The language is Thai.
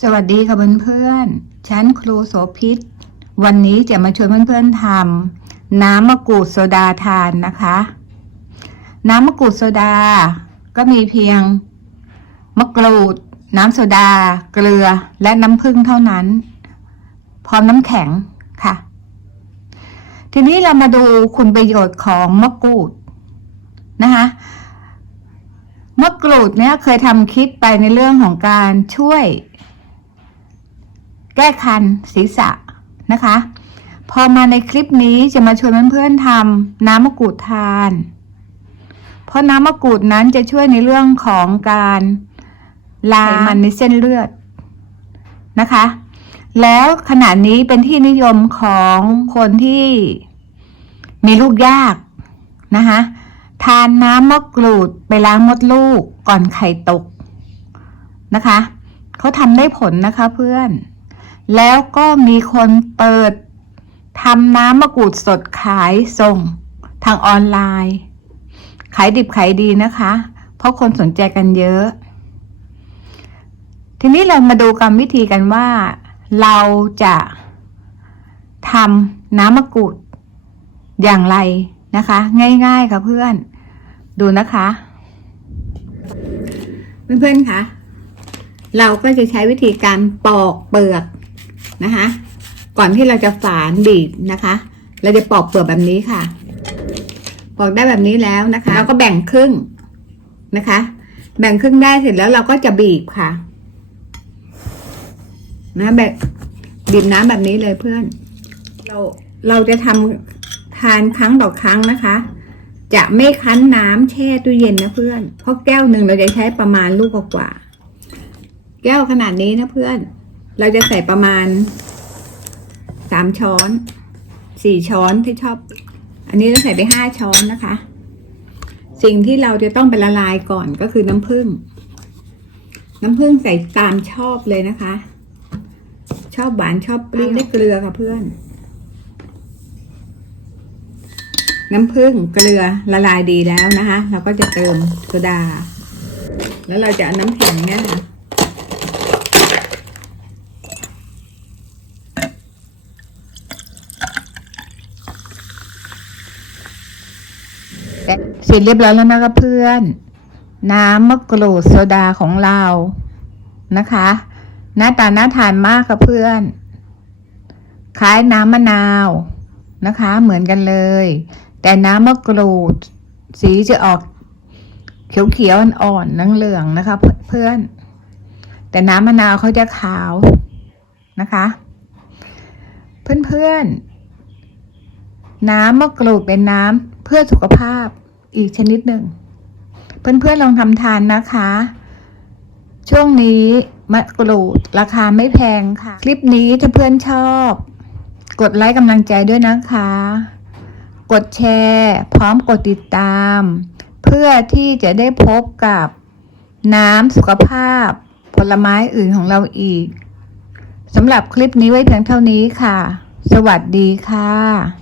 สวัสดีค่ะเพื่อนๆฉันครูโสพิษ วันนี้จะมาชวนเพื่อนๆทำน้ำมะกรูดโซดาทานนะคะ น้ำมะกรูดโซดา ก็มีเพียงมะกรูด น้ำโซดา เกลือและน้ำผึ้งเท่านั้น พร้อมน้ำแข็งค่ะ ทีนี้เรามาดูคุณประโยชน์ของมะกรูดนะคะมะกรูดเนี่ยเคยทำคลิปไปในเรื่องของการช่วย แก้คันศีรษะนะคะ พอมาในคลิปนี้จะมาชวนเพื่อนๆทำน้ำมะกรูดทาน เพราะน้ำมะกรูดนั้นจะช่วยในเรื่องของการล้างไขมันในเส้นเลือดนะคะ แล้วขณะนี้เป็นที่นิยมของคนที่มีลูกยากนะคะทานน้ำมะกรูดไปล้างมดลูกก่อนไข่ตกนะคะ เขาทำได้ผลนะคะเพื่อน แล้วก็มีคนเปิดทำน้ำมะกรูดสดขายส่งทางออนไลน์ ขายดิบขายดีนะคะ เพราะคนสนใจกันเยอะ ทีนี้เรามาดูกรรมวิธีกันว่า เราจะทำน้ำมะกรูดอย่างไรนะคะ ง่ายๆค่ะเพื่อน ดูนะคะ เพื่อนๆคะเราก็จะใช้วิธีการปอกเปลือก นะคะ ก่อนที่เราจะฝานบีบนะคะ เราจะปอกเปลือกแบบนี้ค่ะ ปอกได้แบบนี้แล้วนะคะ เราก็แบ่งครึ่งนะคะ แบ่งครึ่งได้เสร็จแล้วเราก็จะบีบค่ะ นะแบบบีบน้ำแบบนี้เลยเพื่อน เราเราจะทำทานครั้งต่อครั้งนะคะ จะไม่คั้นน้ำแช่ตู้เย็นนะเพื่อน เพราะแก้วหนึ่งเราจะใช้ประมาณลูกกว่าๆแก้วขนาดนี้นะเพื่อน เราจะใส่ประมาณสามช้อนสี่ช้อนที่ชอบ อันนี้เราใส่ไปห้าช้อนนะคะ สิ่งที่เราจะต้องไปละลายก่อนก็คือน้ำผึ้งน้ำผึ้งใส่ตามชอบเลยนะคะ ชอบหวานชอบเปรี้ยวได้เกลือค่ะเพื่อน น้ำผึ้งเกลือละลายดีแล้วนะคะ เราก็จะเติมโซดา แล้วเราจะเอาน้ำแข็งเนี่ยค่ะ เสร็จเรียบร้อยแล้วนะคะเพื่อน น้ำมะกรูดโซดาของเรานะคะ หน้าตาน่าทานมากค่ะเพื่อน คล้ายน้ำมะนาวนะคะ เหมือนกันเลย แต่น้ำมะกรูด สีจะออกเขียวๆอ่อนๆเหลืองๆนะคะ เพื่อน แต่น้ำมะนาวเขาจะขาวนะคะ เพื่อนๆน้ำมะกรูดเป็นน้ำ พื่อสุขภาพอีกชนิดหนึ่ง เพื่อนๆลองทำทานนะคะ ช่วงนี้มะกรูดราคาไม่แพงค่ะ คลิปนี้ถ้าเพื่อนชอบ กดไลค์กำลังใจด้วยนะคะ กดแชร์ พร้อมกดติดตาม เพื่อที่จะได้พบกับน้ำสุขภาพ ผลไม้อื่นของเราอีกสำหรับคลิปนี้ไว้เพียงเท่านี้ค่ะ สวัสดีค่ะ